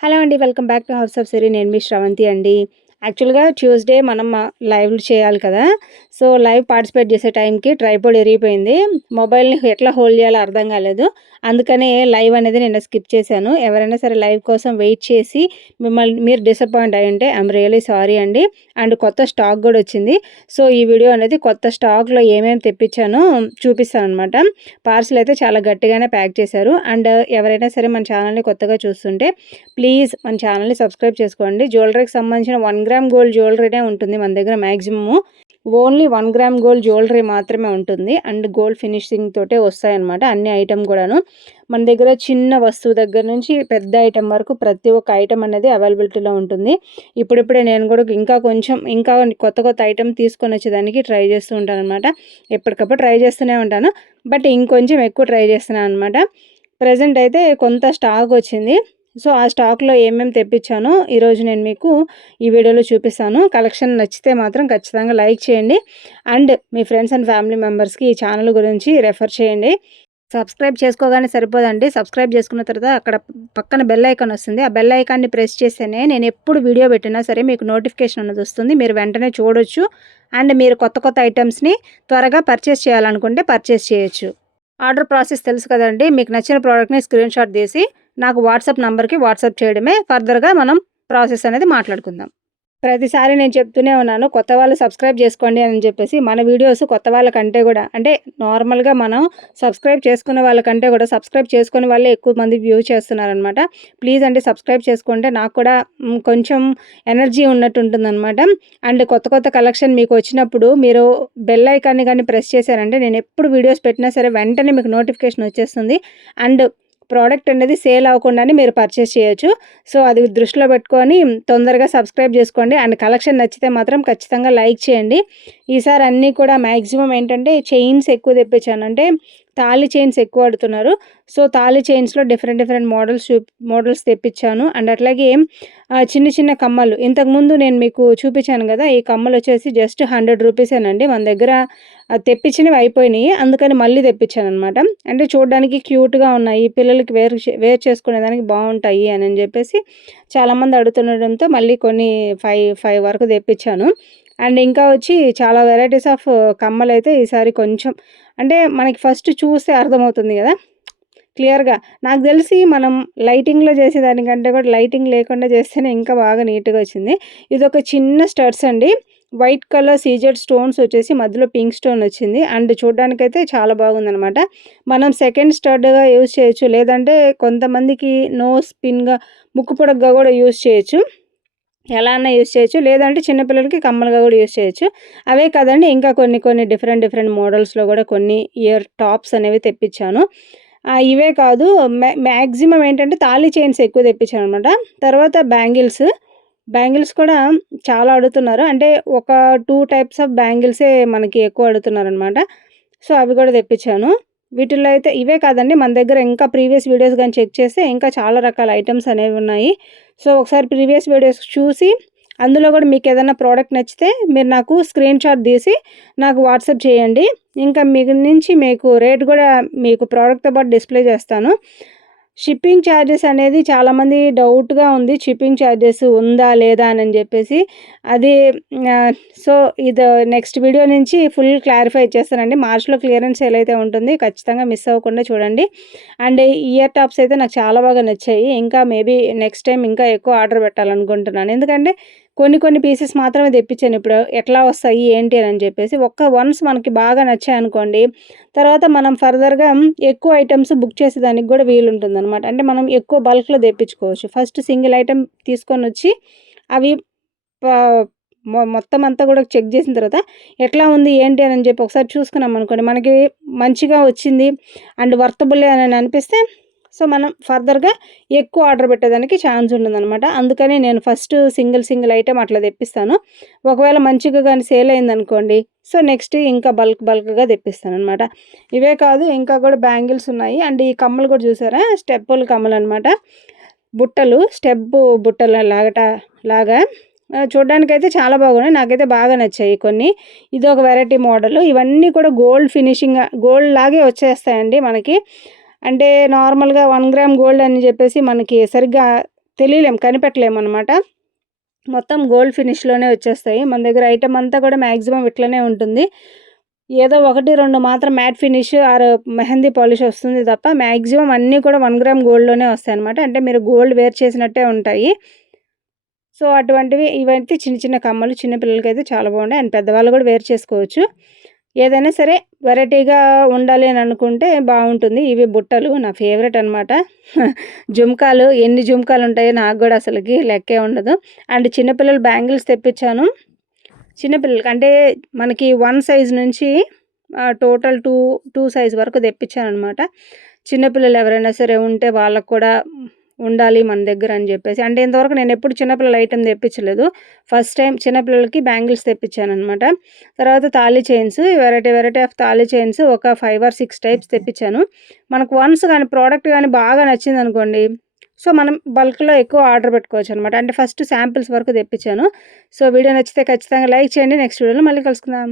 Hello అండి. Welcome back to House of Siri. నేను మీ శ్రవంతి అండి. యాక్చువల్‌గా ట్యూస్‌డే మనం లైవ్‌లు చేయాలి కదా! సో, లైవ్ పార్టిసిపేట్ చేసే టైంకి ట్రైపాడ్ ఇరిగిపోయింది. మొబైల్‌ని ఎట్లా హోల్డ్ చేయాలో అర్థం కాలేదు. అందుకనే లైవ్ అనేది నిన్న స్కిప్ చేశాను. ఎవరైనా సరే లైవ్ కోసం వెయిట్ చేసి మీరు డిసప్పాయింట్ అయ్యుంటే ఐయామ్ రియల్లీ సారీ అండి. అండ్ కొత్త స్టాక్ గూడా వచ్చింది. సో, ఈ వీడియో అనేది కొత్త స్టాక్‌లో ఏమేమి తెప్పించానో చూపిస్తాననమాట. పార్సెల్ అయితే చాలా గట్టిగానే ప్యాక్ చేశారు. అండ్ ఎవరైనా సరే మన ఛానల్‌ని కొత్తగా చూస్తుంటే ప్లీజ్ మన ఛానల్‌ని సబ్స్క్రైబ్ చేసుకోండి. జ్యువెలరీకి సంబంధించిన 1 గ్రామ్ గోల్డ్ జ్యువెలరీనే ఉంటుంది మన దగ్గర maximum. Only 1 gram gold jewellery మాత్రమే ఉంటుంది. అండ్ గోల్డ్ ఫినిషింగ్ తోటే వస్తాయన్నమాట అన్ని ఐటెమ్ కూడాను. మన దగ్గర చిన్న వస్తువు దగ్గర నుంచి పెద్ద ఐటెమ్ వరకు ప్రతి ఒక్క ఐటెమ్ అనేది అవైలబిలిటీలో ఉంటుంది. ఇప్పుడిప్పుడే నేను కూడా ఇంకా కొత్త కొత్త ఐటెమ్ తీసుకొని వచ్చేదానికి ట్రై చేస్తూ ఉంటానన్నమాట. ఎప్పటికప్పుడు ట్రై చేస్తూనే ఉంటాను. బట్ ఇంకొంచెం ఎక్కువ ట్రై చేస్తున్నాను అనమాట. ప్రెజెంట్ అయితే కొంత స్టాక్ వచ్చింది. సో, ఆ స్టాక్‌లో ఏమేమి తెప్పించానో ఈరోజు నేను మీకు ఈ వీడియోలో చూపిస్తాను. కలెక్షన్ నచ్చితే మాత్రం ఖచ్చితంగా లైక్ చేయండి. And me friends and family మెంబర్స్‌కి ఈ ఛానల్ గురించి రెఫర్ చేయండి. సబ్స్క్రైబ్ చేసుకోగానే సరిపోదండి. సబ్స్క్రైబ్ చేసుకున్న తర్వాత అక్కడ పక్కన బెల్ ఐకాన్ వస్తుంది. ఆ బెల్ ఐకాన్‌ని ప్రెస్ చేస్తేనే నేను ఎప్పుడు వీడియో పెట్టినా సరే మీకు నోటిఫికేషన్ అనేది వస్తుంది. మీరు వెంటనే చూడొచ్చు. అండ్ మీరు కొత్త కొత్త ఐటెమ్స్‌ని త్వరగా పర్చేస్ చేయాలనుకుంటే పర్చేస్ చేయొచ్చు. ఆర్డర్ ప్రాసెస్ తెలుసు కదండీ! మీకు నచ్చిన ప్రోడక్ట్‌ని స్క్రీన్‌షాట్ తీసి నాకు వాట్సాప్ నంబర్‌కి వాట్సాప్ చేయడమే. ఫర్దర్‌గా మనం ప్రాసెస్ అనేది మాట్లాడుకుందాం. ప్రతిసారి నేను చెప్తూనే ఉన్నాను. కొత్త వాళ్ళు సబ్స్క్రైబ్ చేసుకోండి అని చెప్పేసి. మన వీడియోస్ కొత్త వాళ్ళకంటే కూడా అంటే నార్మల్‌గా మనం సబ్స్క్రైబ్ చేసుకున్న వాళ్ళకంటే కూడా సబ్స్క్రైబ్ చేసుకునే వాళ్ళే ఎక్కువ మంది వ్యూ చేస్తున్నారనమాట. ప్లీజ్ అండి సబ్స్క్రైబ్ చేసుకుంటే నాకు కూడా కొంచెం ఎనర్జీ ఉన్నట్టు ఉంటుందనమాట. అండ్ కొత్త కొత్త కలెక్షన్ మీకు వచ్చినప్పుడు మీరు బెల్ ఐకాన్‌ని గాని ప్రెస్ చేశారంటే నేను ఎప్పుడు వీడియోస్ పెట్టినా సరే వెంటనే మీకు నోటిఫికేషన్ వచ్చేస్తుంది. అండ్ ప్రోడక్ట్ అనేది సేల్ అవ్వకుండానే మీరు పర్చేస్ చేయొచ్చు. సో, అది దృష్టిలో పెట్టుకొని తొందరగా సబ్స్క్రైబ్ చేసుకోండి. అండ్ కలెక్షన్ నచ్చితే మాత్రం ఖచ్చితంగా లైక్ చేయండి. ఈసారి అన్నీ కూడా మ్యాక్సిమం ఏంటంటే చైన్స్ ఎక్కువ తెప్పించాను. అంటే తాళి చైన్స్ ఎక్కువ అడుగుతున్నారు. సో, తాళి చైన్స్‌లో డిఫరెంట్ డిఫరెంట్ మోడల్స్ తెప్పించాను. అండ్ అట్లాగే చిన్న చిన్న కమ్మలు ఇంతకుముందు నేను మీకు చూపించాను కదా! ఈ కమ్మలు వచ్చేసి జస్ట్ 100 రూపీసేనండి. మన దగ్గర తెప్పించినవి అయిపోయినాయి. అందుకని మళ్ళీ తెప్పించాననమాట. అంటే చూడడానికి క్యూట్‌గా ఉన్నాయి. పిల్లలకి వేర్ చేసుకునేదానికి బావుంటాయి అని చెప్పేసి చాలామంది అడుగుతుండడంతో మళ్ళీ కొన్ని 5 వరకు తెప్పించాను. అండ్ ఇంకా వచ్చి చాలా వెరైటీస్ ఆఫ్ కమ్మలైతే ఈసారి కొంచెం అంటే మనకి ఫస్ట్ చూస్తే అర్థమవుతుంది గదా! క్లియర్‌గా. నాకు తెలిసి మనం లైటింగ్‌లో చేసేదానికంటే కూడా లైటింగ్ లేకుండా చేస్తేనే ఇంకా బాగా నీట్‌గా వచ్చింది. ఇదొక చిన్న స్టడ్స్ అండి. వైట్ కలర్ సీజెడ్ స్టోన్స్ వచ్చేసి మధ్యలో పింక్ స్టోన్ వచ్చింది. అండ్ చూడ్డానికైతే చాలా బాగుందనమాట. మనం సెకండ్ స్టడ్‌గా యూజ్ చేయొచ్చు. లేదంటే కొంతమందికి నోస్ పిన్‌గా ముక్కు పొడగ్గా కూడా యూజ్ చేయొచ్చు. ఎలా అన్నా యూజ్ చేయొచ్చు. లేదంటే చిన్న పిల్లలకి కమ్మలుగా కూడా యూజ్ చేయొచ్చు. అవే కాదండి ఇంకా కొన్ని డిఫరెంట్ డిఫరెంట్ మోడల్స్‌లో కూడా కొన్ని ఇయర్ టాప్స్ అనేవి తెప్పించాను. ఇవే కాదు మ్యాక్సిమం ఏంటంటే తాళి చైన్స్ ఎక్కువ తెప్పించాననమాట. తర్వాత బ్యాంగిల్స్ కూడా చాలా అడుగుతున్నారు. అంటే ఒక 2 టైప్స్ ఆఫ్ బ్యాంగిల్సే మనకి ఎక్కువ అడుగుతున్నారనమాట. సో, అవి కూడా తెప్పించాను. వీటిల్లో అయితే ఇవే కాదండి మన దగ్గర ఇంకా ప్రీవియస్ వీడియోస్ గాని చెక్ చేస్తే ఇంకా చాలా రకాల ఐటెమ్స్ అనేవి ఉన్నాయి. సో, ఒకసారి ప్రీవియస్ వీడియోస్ చూసి అందులో కూడా మీకేదైనా ప్రోడక్ట్ నచ్చితే మీరు నాకు స్క్రీన్‌షాట్ తీసి నాకు వాట్సాప్ చేయండి. ఇంకా మిగిలిన నుంచి మీకు రేట్ కూడా మీకు ప్రోడక్ట్‌తో పాటు డిస్‌ప్లే చేస్తాను. షిప్పింగ్ ఛార్జెస్ అనేది చాలామంది డౌట్‌గా ఉంది. షిప్పింగ్ ఛార్జెస్ ఉందా? లేదా? అని చెప్పేసి. అది సో, ఇది నెక్స్ట్ వీడియో నుంచి ఫుల్ క్లారిఫై ఇచ్చేస్తానండి. మార్చ్‌లో క్లియరెన్స్ సేల్ అయితే ఉంటుంది. ఖచ్చితంగా మిస్ అవ్వకుండా చూడండి. అండ్ ఇయర్ టాప్స్ అయితే నాకు చాలా బాగా నచ్చాయి. ఇంకా మేబీ నెక్స్ట్ టైమ్ ఇంకా ఎక్కువ ఆర్డర్ పెట్టాలనుకుంటున్నాను. ఎందుకంటే కొన్ని పీసెస్ మాత్రమే తెప్పించాను. ఇప్పుడు ఎట్లా వస్తాయి ఏంటి అని చెప్పేసి వన్స్ మనకి బాగా నచ్చాయనుకోండి, తర్వాత మనం ఫర్దర్‌గా ఎక్కువ ఐటెమ్స్ బుక్ చేసేదానికి కూడా వీలుంటుందనమాట. అంటే మనం ఎక్కువ బల్క్‌లో తెప్పించుకోవచ్చు. ఫస్ట్ సింగిల్ ఐటెమ్ తీసుకొనొచ్చి అవి ప మొత్తం అంతా కూడా చెక్ చేసిన తర్వాత ఎట్లా ఉంది ఏంటి అని చెప్పి ఒకసారి చూసుకున్నామనుకోండి, మనకి మంచిగా వచ్చింది అండ్ వర్తబులే అని అనిపిస్తే సో, మనం ఫర్దర్‌గా ఎక్కువ ఆర్డర్ పెట్టేదానికి ఛాన్స్ ఉంటుందనమాట. అందుకని నేను ఫస్ట్ సింగిల్ ఐటెమ్ అట్లా తెప్పిస్తాను. ఒకవేళ మంచిగా గాని సేల్ అయిందనుకోండి, సో, నెక్స్ట్ ఇంకా బల్క్‌గా తెప్పిస్తాననమాట. ఇవే కాదు ఇంకా కూడా బ్యాంగిల్స్ ఉన్నాయి. అండ్ ఈ కమ్మలు కూడా చూసారా? స్టెప్పులు కమ్మలనమాట. బుట్టల లాగా చూడ్డానికైతే చాలా బాగున్నాయి. నాకైతే బాగా నచ్చాయి కొన్ని. ఇదొక వెరైటీ మోడలు. ఇవన్నీ కూడా గోల్డ్ లాగే వచ్చేస్తాయండి మనకి. అంటే నార్మల్‌గా 1 గ్రామ్ గోల్డ్ అని చెప్పేసి మనకి సరిగ్గా కనిపెట్టలేమనమాట. మొత్తం గోల్డ్ ఫినిష్‌లోనే వచ్చేస్తాయి. మన దగ్గర ఐటెమ్ అంతా కూడా మ్యాక్సిమం ఇట్లనే ఉంటుంది. ఏదో 1, 2 మాత్రం matte finish or mehndi polish వస్తుంది తప్ప మ్యాక్సిమం అన్నీ కూడా 1 గ్రామ్ గోల్డ్‌లోనే వస్తాయన్నమాట. అంటే మీరు గోల్డ్ వేర్ చేసినట్టే ఉంటాయి. సో, అటువంటివి ఇవైతే చిన్న చిన్న కమ్మలు చిన్న పిల్లలకైతే చాలా బాగున్నాయి. అండ్ పెద్దవాళ్ళు కూడా వేర్ చేసుకోవచ్చు. ఏదైనా సరే వెరైటీగా ఉండాలి అని అనుకుంటే బాగుంటుంది. ఇవి బుట్టలు నా ఫేవరెట్ అనమాట. జుంకాలు ఎన్ని జుంకాలు ఉంటాయో నాకు కూడా అసలుకి లెక్కే ఉండదు. అండ్ చిన్నపిల్లలు బ్యాంగిల్స్ తెప్పించాను. చిన్నపిల్లలకి అంటే మనకి 1 సైజ్ నుంచి టోటల్ 2 సైజ్ వరకు తెప్పించాననమాట. చిన్నపిల్లలు ఎవరైనా సరే ఉంటే వాళ్ళకి కూడా ఉండాలి మన దగ్గర అని చెప్పేసి. అంటే ఇంతవరకు నేనెప్పుడు చిన్నపిల్లల ఐటెమ్ తెప్పించలేదు. ఫస్ట్ టైం చిన్నపిల్లలకి బ్యాంగిల్స్ తెప్పించాననమాట. తర్వాత తాళి చైన్స్ వెరైటీ ఆఫ్ తాళి చైన్స్ ఒక 5 ఆర్ 6 టైప్స్ తెప్పించాను. మనకు వన్స్ కానీ ప్రోడక్ట్ కానీ బాగా నచ్చిందనుకోండి, సో, మనం బల్క్‌లో ఎక్కువ ఆర్డర్ పెట్టుకోవచ్చనమాట. అంటే ఫస్ట్ శాంపిల్స్ వరకు తెప్పించాను. సో, వీడియో నచ్చితే ఖచ్చితంగా లైక్ చేయండి. నెక్స్ట్ వీడియోలో మళ్ళీ కలుసుకుందాం.